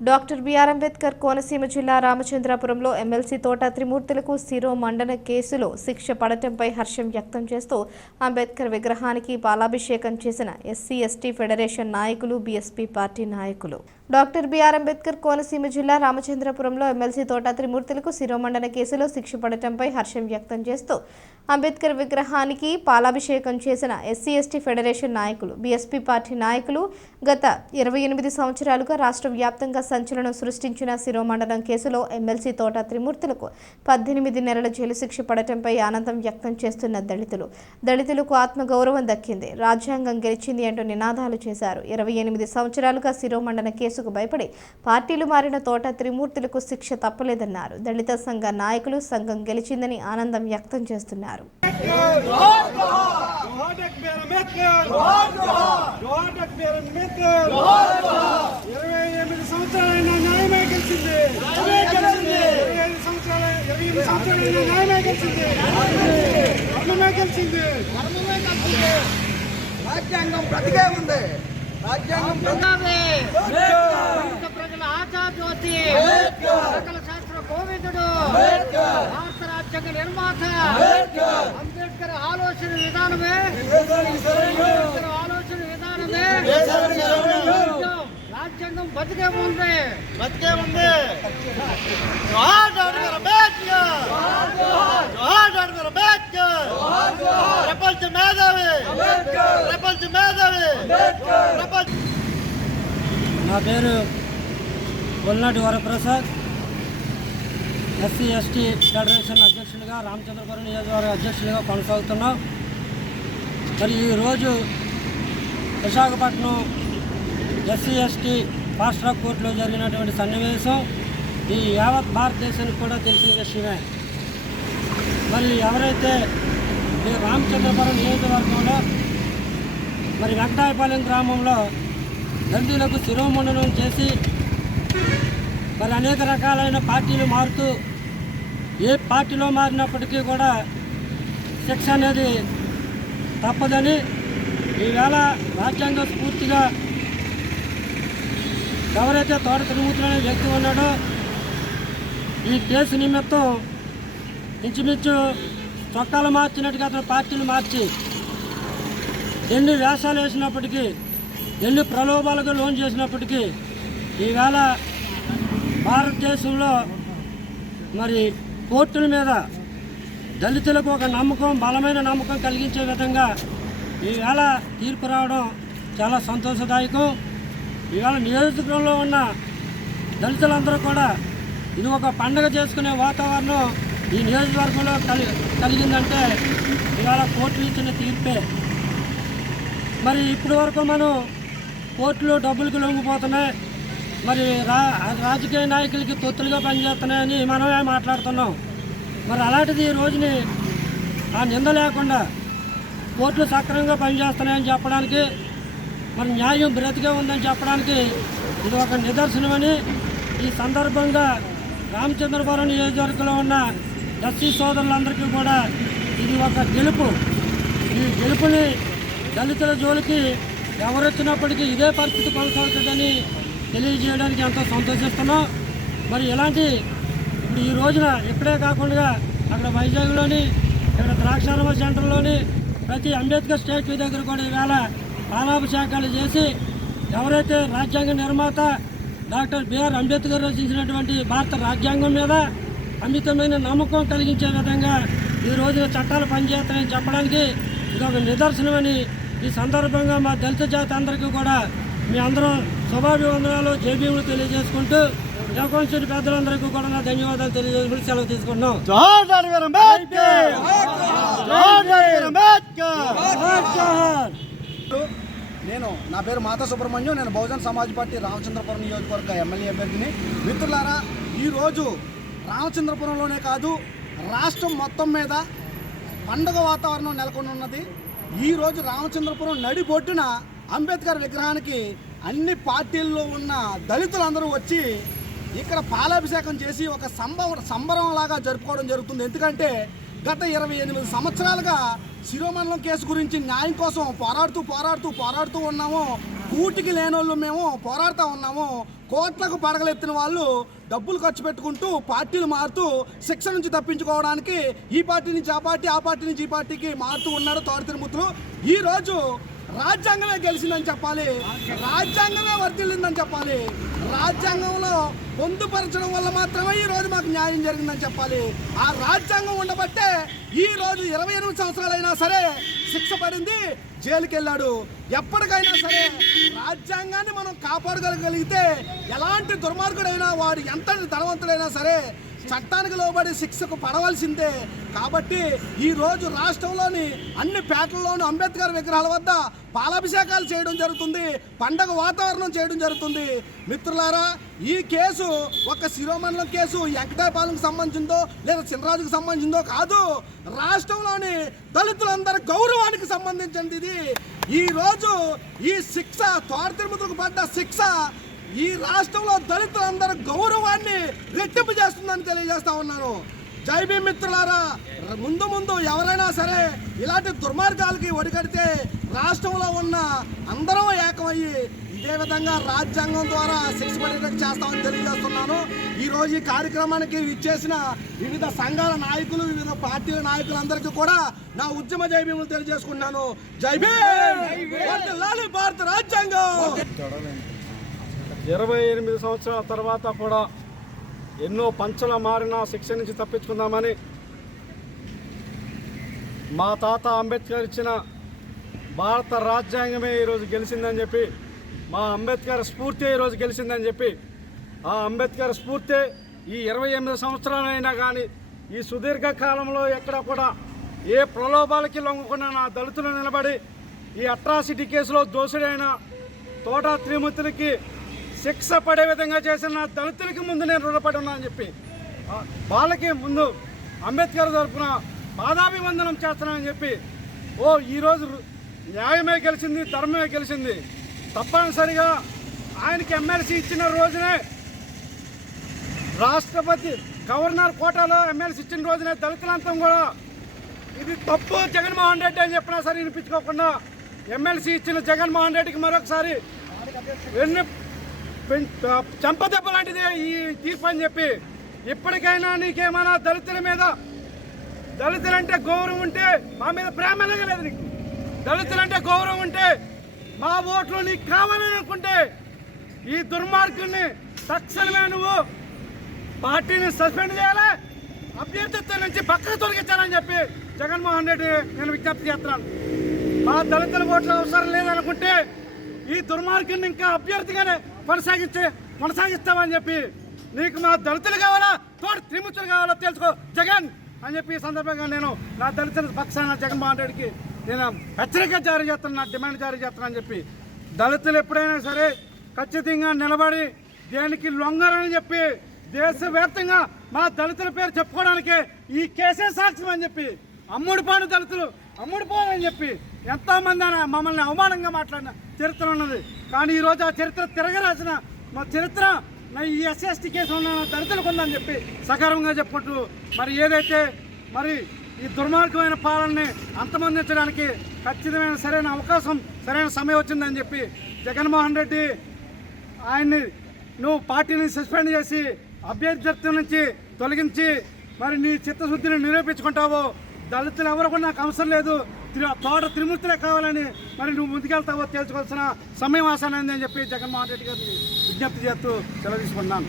Doctor BR Ambedkar Konaseema జిల్లా రామచంద్రాపురంలో MLC తోట త్రిమూర్తులకు శిరోమండన కేసులో శిక్ష పడటంపై హర్షం వ్యక్తం చేస్తూ అంబేద్కర్ విగ్రహానికి పాలాభిషేకం చేసిన ఎస్సీ ఎస్టీ ఫెడరేషన్ నాయకులు బీఎస్పీ పార్టీ నాయకులు. డాక్టర్ బిఆర్ అంబేద్కర్ కోనసీమ జిల్లా రామచంద్రపురంలో ఎమ్మెల్సీ తోట త్రిమూర్తులకు శిరోమండన కేసులో శిక్ష పడటంపై హర్షం వ్యక్తం చేస్తూ అంబేద్కర్ విగ్రహానికి పాలాభిషేకం చేసిన ఎస్సీ ఎస్టీ ఫెడరేషన్ నాయకులు బీఎస్పీ పార్టీ నాయకులు గత 28 సంవత్సరాలుగా రాష్ట్ర వ్యాప్తంగా సంచలనం సృష్టించిన శిరోమండనం కేసులో ఎమ్మెల్సీ తోట త్రిమూర్తులకు 18 నెలల జైలు శిక్ష పడటంపై ఆనందం వ్యక్తం చేస్తున్న దళితులకు ఆత్మగౌరవం దక్కింది, రాజ్యాంగం గెలిచింది అంటూ నినాదాలు చేశారు. 28 సంవత్సరాలుగా శిరోమండన కేసుకు భయపడి పార్టీలు మారిన తోట త్రిమూర్తులకు శిక్ష తప్పలేదన్నారు. దళిత సంఘ నాయకులు సంఘం గెలిచిందని ఆనందం వ్యక్తం చేస్తున్నారు. రాజ్యాంగం బ్రతికే ఉంది. రాజ్యాంగం ప్రజల ఆచార్యోతి సకల శాస్త్ర కోవిదుడు భారత రాజ్యాంగ నిర్మాత అంబేద్కర్ ఆలోచన విధానమే రాజ్యాంగం బతికే ఉంది. నా పేరు కొల్నాటి వరప్రసాద్, ఎస్సీ ఎస్టీ ఫెడరేషన్ అధ్యక్షులుగా రామచంద్రపురం నియోజకవర్గ అధ్యక్షులుగా కొనసాగుతున్నాం. మరి ఈరోజు Visakhapatnam SC ST fast track కోర్టులో జరిగినటువంటి సన్నివేశం ఈ యావత్ భారతదేశానికి కూడా తెలిసిన విషయమే. మరి ఎవరైతే ఈ రామచంద్రపురం నియోజకవర్గంలో మరి వెంకటాయపాలెం గ్రామంలో దళితులకు శిరోమండనం చేసి మరి అనేక రకాలైన పార్టీలు మారుతూ ఏ పార్టీలో మారినప్పటికీ కూడా శిక్ష అనేది తప్పదని ఈవేళ రాజ్యాంగ స్ఫూర్తిగా ఎవరైతే తోట త్రిమూర్తులు అనే వ్యక్తి ఉన్నాడో ఈ కేసు నిమిత్తం ఇంచుమించు చొక్కాలు మార్చినట్టుగా అతను పార్టీలు మార్చి ఎన్ని వేషాలు వేసినప్పటికీ ఎన్ని ప్రలోభాలకు లోన్ చేసినప్పటికీ ఈవేళ భారతదేశంలో మరి కోర్టుల మీద దళితులకు ఒక నమ్మకం, బలమైన నమ్మకం కలిగించే విధంగా ఈవేళ తీర్పు రావడం చాలా సంతోషదాయకం. ఈవేళ నియోజకవర్గంలో ఉన్న దళితులందరూ కూడా ఇది ఒక పండగ చేసుకునే వాతావరణం ఈ నియోజకవర్గంలో కలిగిందంటే ఇవాళ కోర్టులు ఇచ్చిన తీర్పే. మరి ఇప్పటి వరకు మనం కోర్టులు డబ్బులకు లొంగిపోతున్నాయి, మరి రాజకీయ నాయకులకి తొత్తులుగా పనిచేస్తున్నాయని మనమే మాట్లాడుతున్నాం. మరి అలాంటిది ఈ రోజుని ఆ నింద లేకుండా కోర్టులు సక్రమంగా పనిచేస్తున్నాయని చెప్పడానికి, మరి న్యాయం బ్రతికే ఉందని చెప్పడానికి ఇది ఒక నిదర్శనమని ఈ సందర్భంగా రామచంద్రపురం నియోజకవర్గంలో ఉన్న ఎస్సీ సోదరులందరికీ కూడా ఇది ఒక గెలుపు. ఈ గెలుపుని దళితుల జోలికి ఎవరొచ్చినప్పటికీ ఇదే పరిస్థితి కొనసాగుతుందని తెలియజేయడానికి ఎంతో సంతోషిస్తున్నాం. మరి ఇలాంటి ఇప్పుడు ఈ రోజున ఇక్కడే కాకుండా అక్కడ వైజాగ్లోని, ఇక్కడ ద్రాక్షారామ సెంటర్లోని ప్రతి అంబేద్కర్ స్టాచ్యూ దగ్గర కూడా ఈవేళ పాలాభిషేకాలు చేసి ఎవరైతే రాజ్యాంగ నిర్మాత డాక్టర్ బిఆర్ అంబేద్కర్ రచించినటువంటి భారత రాజ్యాంగం మీద అమితమైన నమ్మకం కలిగించే విధంగా ఈ రోజున చట్టాలు పనిచేస్తాయని చెప్పడానికి ఇది ఒక నిదర్శనమని ఈ సందర్భంగా మా దళిత జాతి అందరికీ కూడా మీ అందరం శుభాభివందనాలు, జైభీములు తెలియజేసుకుంటూ జగన్సీటి పెద్దలందరికీ కూడా నా ధన్యవాదాలు తెలియజేసుకుంటూ సెలవు తీసుకుంటున్నాం. నా పేరు మాతా సుబ్రహ్మణ్యం. నేను బహుజన్ సమాజ్ పార్టీ రామచంద్రపురం నియోజకవర్గ ఎమ్మెల్యే అభ్యర్థిని. మిత్రులారా, ఈరోజు రామచంద్రపురంలోనే కాదు రాష్ట్రం మొత్తం మీద పండుగ వాతావరణం నెలకొని ఉన్నది. ఈరోజు రామచంద్రపురం నడిబొడ్డున అంబేద్కర్ విగ్రహానికి అన్ని పార్టీల్లో ఉన్న దళితులందరూ వచ్చి ఇక్కడ పాలాభిషేకం చేసి ఒక సంబరంలాగా జరుపుకోవడం జరుగుతుంది. ఎందుకంటే గత 28 సంవత్సరాలుగా శిరోమండలం కేసు గురించి న్యాయం కోసం పోరాడుతూ ఉన్నాము. కూటికి లేనోళ్ళు మేము పోరాడుతూ ఉన్నాము. కోట్లకు పడగలెత్తిన వాళ్ళు డబ్బులు ఖర్చు పెట్టుకుంటూ పార్టీలు మారుతూ శిక్ష నుంచి తప్పించుకోవడానికి ఈ పార్టీ నుంచి ఆ పార్టీ, ఆ పార్టీ నుంచి ఈ పార్టీకి మారుతూ ఉన్నారు తోట తిరుమూర్తులు. ఈరోజు రాజ్యాంగమే గెలిచిందని చెప్పాలి, రాజ్యాంగమే వర్ధిల్లిందని చెప్పాలి. రాజ్యాంగంలో పొందుపరచడం వల్ల మాత్రమే ఈ రోజు మాకు న్యాయం జరిగిందని చెప్పాలి. ఆ రాజ్యాంగం ఉండబట్టే ఈ రోజు 28 సంవత్సరాలైనా సరే శిక్ష పడింది, జైలుకి వెళ్ళాడు. ఎప్పటికైనా సరే రాజ్యాంగాన్ని మనం కాపాడగలిగితే ఎలాంటి దుర్మార్గుడైనా వాడు ఎంతటి ధనవంతుడైనా సరే చట్టానికి లోబడి శిక్షకు పడవలసిందే. కాబట్టి ఈ రోజు రాష్ట్రంలోని అన్ని పేటల్లోనూ అంబేద్కర్ విగ్రహాల వద్ద పాలాభిషేకాలు చేయడం జరుగుతుంది, పండగ వాతావరణం చేయడం జరుగుతుంది. మిత్రులారా, ఈ కేసు ఒక శిరోమండలం కేసు వెంకటాయపాలెంకి సంబంధించిందో లేదా చినరాజుకు సంబంధించిందో కాదు, రాష్ట్రంలోని దళితులందరి గౌరవానికి సంబంధించింది ఇది. ఈరోజు ఈ శిక్ష తోట తిరుమతులకు పడ్డ శిక్ష ఈ రాష్ట్రంలో దళితులందరి గౌరవాన్ని రెట్టింపు చేస్తుందని తెలియజేస్తా ఉన్నాను. జై భీమ్ మిత్రులారా, ముందు ముందు ఎవరైనా సరే ఇలాంటి దుర్మార్గాలకి ఒడిగడితే రాష్ట్రంలో ఉన్న అందరం ఏకమయ్యి ఇదే విధంగా రాజ్యాంగం ద్వారా శిక్ష పడేటట్టు చేస్తామని తెలియజేస్తున్నాను. ఈరోజు ఈ కార్యక్రమానికి ఇచ్చేసిన వివిధ సంఘాల నాయకులు, వివిధ పార్టీల నాయకులందరికీ కూడా నా ఉద్యమ జై భీములు తెలియజేసుకున్నాను. జై భీమ్, భారత రాజ్యాంగం. 28 సంవత్సరాల తర్వాత కూడా ఎన్నో పంచల మారిన శిక్ష నుంచి తప్పించుకుందామని మా తాత అంబేద్కర్ ఇచ్చిన భారత రాజ్యాంగమే ఈరోజు గెలిచిందని చెప్పి, మా అంబేద్కర్ స్ఫూర్తి ఈరోజు గెలిచిందని చెప్పి, ఆ అంబేద్కర్ స్ఫూర్తి ఈ 28 సంవత్సరాలైనా కానీ ఈ సుదీర్ఘ కాలంలో ఎక్కడ కూడా ఏ ప్రలోభాలకి లొంగకుండా నా దళితులు నిలబడి ఈ అట్రాసిటీ కేసులో దోషుడైన తోట త్రిమూర్తులకి శిక్ష పడే విధంగా చేసిన దళితులకి ముందు నేను రుణపడి ఉన్నా అని చెప్పి వాళ్ళకి ముందు అంబేద్కర్ తరఫున పాదాభివందనం చేస్తున్నానని చెప్పి, ఈరోజు న్యాయమే గెలిచింది, ధర్మమే గెలిచింది. తప్పనిసరిగా ఆయనకి ఎమ్మెల్సీ ఇచ్చిన రోజునే, రాష్ట్రపతి గవర్నర్ కోటాలో ఎమ్మెల్సీ ఇచ్చిన రోజునే దళితులంతా కూడా ఇది తప్పు జగన్మోహన్ రెడ్డి అని చెప్పినా సరే వినిపించుకోకుండా ఎమ్మెల్సీ ఇచ్చిన జగన్మోహన్ రెడ్డికి మరొకసారి చంపదెబ్బ లాంటిదే ఈ తీర్పు అని చెప్పి, ఇప్పటికైనా నీకేమైనా దళితుల మీద, దళితులంటే గౌరవం ఉంటే మా మీద ప్రేమ లేదు నీకు, దళితులంటే గౌరవం ఉంటే మా ఓట్లు నీకు కావాలని అనుకుంటే ఈ దుర్మార్గుల్ని తక్షణమే నువ్వు పార్టీని సస్పెండ్ చేయాలి, అభ్యర్థిత్వం నుంచి పక్కకు తొలగించాలని చెప్పి జగన్మోహన్ రెడ్డి నేను విజ్ఞప్తి చేస్తున్నాను. మా దళితుల ఓట్లు అవసరం లేదనుకుంటే ఈ దుర్మార్గుని ఇంకా అభ్యర్థిగానే కొనసాగిస్తామని చెప్పి, నీకు మా దళితులు కావాలా, తోట త్రిమూర్తులు కావాలా తెలుసుకో జగన్ అని చెప్పి ఈ సందర్భంగా నేను నా దళితుల పక్షాన జగన్మోహన్ రెడ్డికి నేను హెచ్చరిక జారీ చేస్తున్నాను, నా డిమాండ్ జారీ చేస్తున్నాను అని చెప్పి, దళితులు ఎప్పుడైనా సరే ఖచ్చితంగా నిలబడి దేనికి లొంగరని చెప్పి దేశవ్యాప్తంగా మా దళితుల పేరు చెప్పుకోవడానికే ఈ కేసే సాక్ష్యం అని చెప్పి, అమ్ముడుపోని దళితులు అమ్ముడుపోని చెప్పి ఎంతోమంది మమ్మల్ని అవమానంగా మాట్లాడిన చరిత్ర ఉన్నది. కానీ ఈరోజు ఆ చరిత్ర తిరగరాసిన మా చరిత్ర ఈ ఎస్సీ కేసు ఉన్న దళితులకు ఉందని చెప్పి సకారంగా చెప్పుకుంటూ, మరి ఏదైతే మరి ఈ దుర్మార్గమైన పాలనని అంతమొందించడానికి ఖచ్చితమైన సరైన అవకాశం, సరైన సమయం వచ్చిందని చెప్పి జగన్మోహన్ రెడ్డి ఆయన్ని నువ్వు పార్టీని సస్పెండ్ చేసి అభ్యర్థిత్వం నుంచి తొలగించి మరి నీ చిత్తశుద్ధిని నిరూపించుకుంటావో, దళితులు ఎవరు కూడా నాకు అవసరం లేదు, తోట త్రిమూర్తులే కావాలని మరి నువ్వు ముందుకెళ్తావో తెలుసుకోవాల్సిన సమయం ఆసనైంది అని చెప్పి జగన్మోహన్ రెడ్డి గారిని విజ్ఞప్తి చేస్తూ సెలవు తీసుకున్నాను.